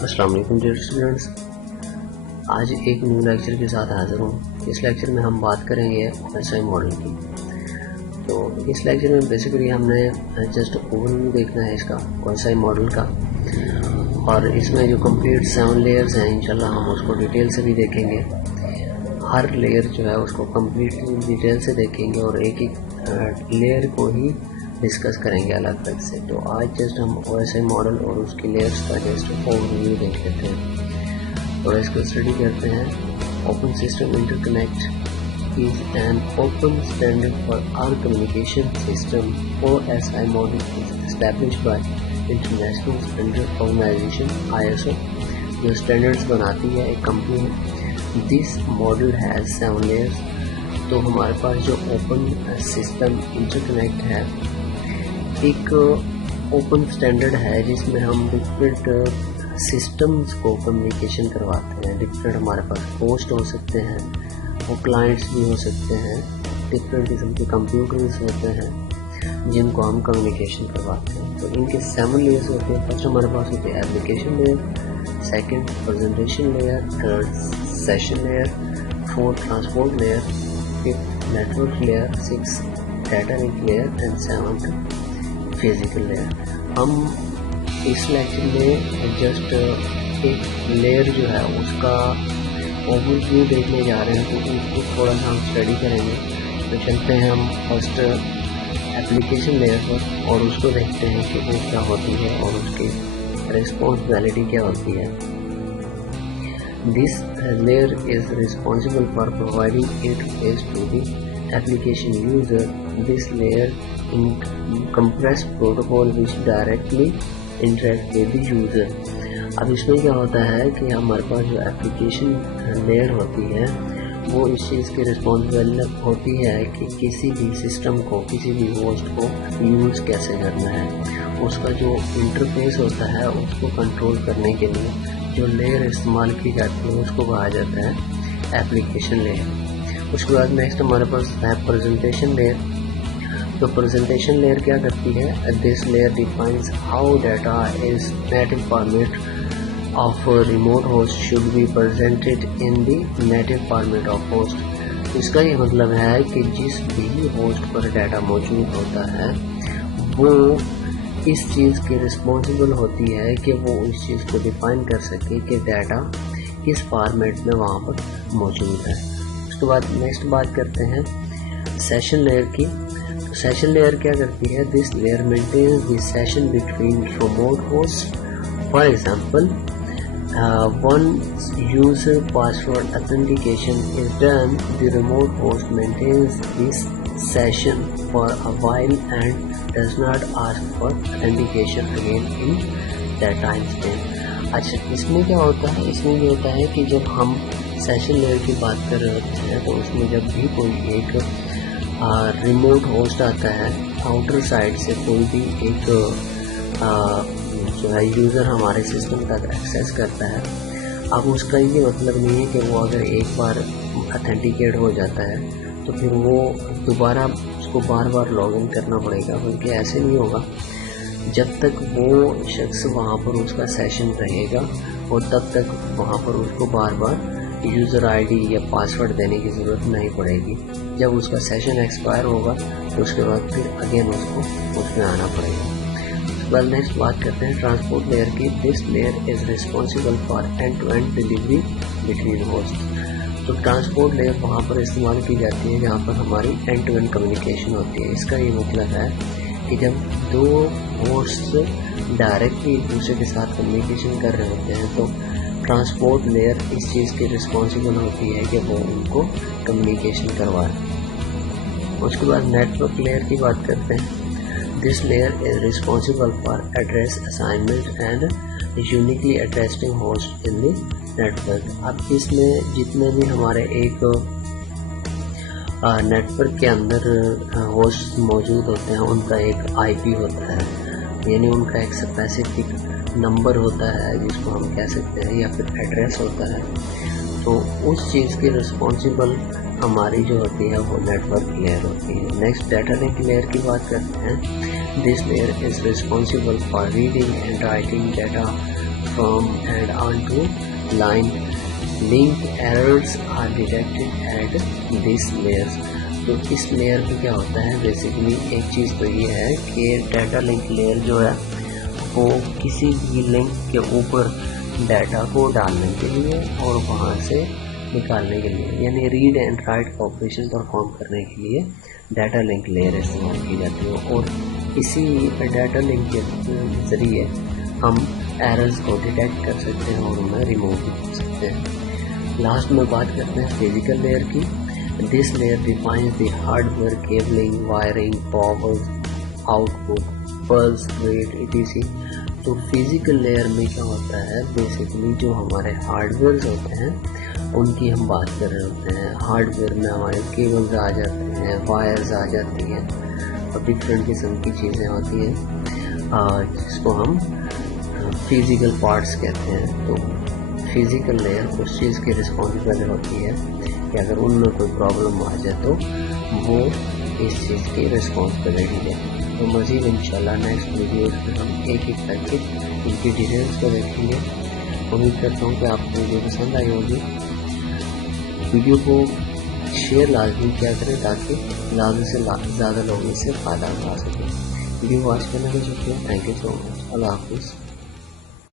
अस्सलाम वालेकुम dear students, आज एक न्यू लेक्चर के साथ हाज़िर हूँ। इस लेक्चर में हम बात करेंगे OSI मॉडल की। तो इस लेक्चर में बेसिकली हमने जस्ट ओवरव्यू देखना है इसका OSI मॉडल का, और इसमें जो कंप्लीट 7 लेयर्स हैं इंशाल्लाह हम उसको डिटेल से भी देखेंगे। हर लेयर जो है उसको कंप्लीटली डिटेल से देखेंगे और एक एक लेयर को ही डिस्कस करेंगे अलग अलग से। तो आज जस्ट हम OSI मॉडल और उसकी लेयर्स का जस्ट ओवरव्यू देख लेते हैं, थोड़ा इसको स्टडी करते हैं। Open system interconnect is an open standard for all communication system. OSI model is established by international standard organization ISO, जो स्टैंडर्ड्स बनाती है एक company. This model has 7 layers. तो हमारे पास जो ओपन सिस्टम इंटरकनेक्ट है एक ओपन स्टैंडर्ड है जिसमें हम डिफरेंट सिस्टम्स को कम्युनिकेशन करवाते हैं। डिफरेंट हमारे पास होस्ट हो सकते हैं, वो क्लाइंट्स भी हो सकते हैं, डिफरेंट किस्म के कंप्यूटर्स होते हैं जिनको हम कम्युनिकेशन करवाते हैं। तो इनके 7 लेयर्स होते हैं। फर्स्ट हमारे पास होते हैं application layer, second presentation layer, third session layer, fourth transport layer, fifth network layer, six data link layer and seventh physical layer. हम इस लेक्चर में जस्ट एक लेयर जो है उसका ओवरव्यू देखने जा रहे हैं, तो उसको थोड़ा सा हम स्टडी करेंगे। तो चलते हैं हम फर्स्ट एप्लीकेशन लेयर पर और उसको देखते हैं कि वो क्या होती है और उसकी रिस्पॉन्सिबिलिटी क्या होती है। This layer is responsible for providing interface to the application user. This layer compress protocol which directly interact with the user. अब इसमें क्या होता है कि हमारे पास जो एप्लीकेशन लेयर होती है वो इस चीज़ की रिस्पॉन्सिबल होती है कि किसी भी सिस्टम को, किसी भी होस्ट को यूज़ कैसे करना है। उसका जो इंटरफेस होता है उसको कंट्रोल करने के लिए जो लेयर इस्तेमाल की जाती है उसको कहा जाता है एप्लीकेशन लेयर। उसके बाद नेक्स्ट हमारे पास है प्रेजेंटेशन लेयर। तो प्रेजेंटेशन लेयर क्या करती है? This layer defines how data is native format of remote host should be presented in the native format of host. इसका ये मतलब है कि जिस भी होस्ट पर डाटा मौजूद होता है वो इस चीज़ की रिस्पॉन्सिबल होती है कि वो इस चीज़ को डिफाइन कर सके कि डाटा किस फॉर्मेट में वहाँ पर मौजूद है। उसके बाद नेक्स्ट बात करते हैं सेशन लेयर की। तो सेशन लेयर क्या करती है? This layer maintains the session between remote host. For example, once user password authentication is done, the remote host maintains this session for a while and does not ask for authentication again in that time span. अच्छा, इसमें क्या होता है? इसमें ये होता है कि जब हम सेशन लेयर की बात कर रहे होते हैं तो उसमें जब भी कोई एक रिमोट होस्ट आता है आउटर साइड से, कोई भी एक जो है यूज़र हमारे सिस्टम तक एक्सेस करता है, अब उसका ये मतलब नहीं है कि वो अगर एक बार ऑथेंटिकेट हो जाता है तो फिर वो दोबारा उसको बार बार लॉगिन करना पड़ेगा, बल्कि ऐसे नहीं होगा। जब तक वो शख्स वहाँ पर उसका सेशन रहेगा और तब तक वहाँ पर उसको बार बार यूज़र आईडी या पासवर्ड देने की ज़रूरत नहीं पड़ेगी। जब उसका सेशन एक्सपायर होगा तो उसके बाद फिर अगेन उसको उसमें आना पड़ेगा। वेल, नेक्स्ट बात करते हैं ट्रांसपोर्ट लेयर की। This layer is responsible for end to end delivery between host. तो ट्रांसपोर्ट लेयर वहाँ पर इस्तेमाल की जाती है जहाँ पर हमारी एंड टू एंड कम्युनिकेशन होती है। इसका ये मतलब है कि जब दो होस्ट डायरेक्टली एक दूसरे के साथ कम्युनिकेशन कर रहे होते हैं तो ट्रांसपोर्ट लेयर इस चीज़ की रिस्पॉन्सिबल होती है कि वो उनको कम्युनिकेशन करवाए। उसके बाद नेटवर्क लेयर की बात करते हैं। This layer is responsible for address assignment and uniquely addressing host in the network. अब इसमें जितने भी हमारे एक नेटवर्क के अंदर होस्ट मौजूद होते हैं उनका एक IP होता है, यानी उनका एक स्पेसिफिक नंबर होता है जिसको हम कह सकते हैं, या फिर एड्रेस होता है। तो उस चीज़ की रिस्पॉन्सिबल हमारी जो होती है वो नेटवर्क लेयर होती है। नेक्स्ट डाटा लिंक लेयर की बात करते हैं। This layer is responsible for reading and writing data from and onto line. Link errors are detected at this layers. तो इस लेयर पे क्या होता है, बेसिकली एक चीज़ तो ये है कि डाटा लिंक लेयर जो है वो किसी भी लिंक के ऊपर डाटा को डालने के लिए और वहाँ से निकालने के लिए, यानी रीड एंड राइट का ऑपरेशन परफॉर्म करने के लिए डाटा लिंक लेयर इस्तेमाल की जाती है। और इसी डाटा लिंक के ज़रिए हम एरर्स को डिटेक्ट कर सकते हैं और उन्हें रिमूव भी कर सकते हैं। लास्ट में बात करते हैं फिजिकल लेयर की। This layer defines the hardware, cabling, wiring, power, output, pulse rate etc। तो फिजिकल लेयर में क्या होता है, बेसिकली जो हमारे हार्डवेयर होते हैं उनकी हम बात कर रहे होते हैं। हार्डवेयर में हमारे केबल्स आ जाते हैं, वायर्स आ जाती हैं और डिफरेंट किस्म की चीज़ें होती हैं जिसको हम फिज़िकल पार्ट्स कहते हैं। तो फिज़िकल लेयर उस चीज़ की रिस्पॉन्सिबल होती है कि अगर उनमें कोई प्रॉब्लम आ जाए तो वो इस चीज़ की रिस्पॉन्सिबिलिटी है। तो मज़ीद इंशाल्लाह नेक्स्ट वीडियोस में हम एक एक करके इनकी डिटेल्स को देखेंगे। उम्मीद करता हूँ कि आपको वीडियो पसंद आई होगी। वीडियो को शेयर लाजमी किया करें ताकि ज़्यादा से ज़्यादा लोग इससे फ़ायदा उठा सकें। वीडियो वॉच करने का शुक्रिया। Thank you so much. Allah हाफ़िज़।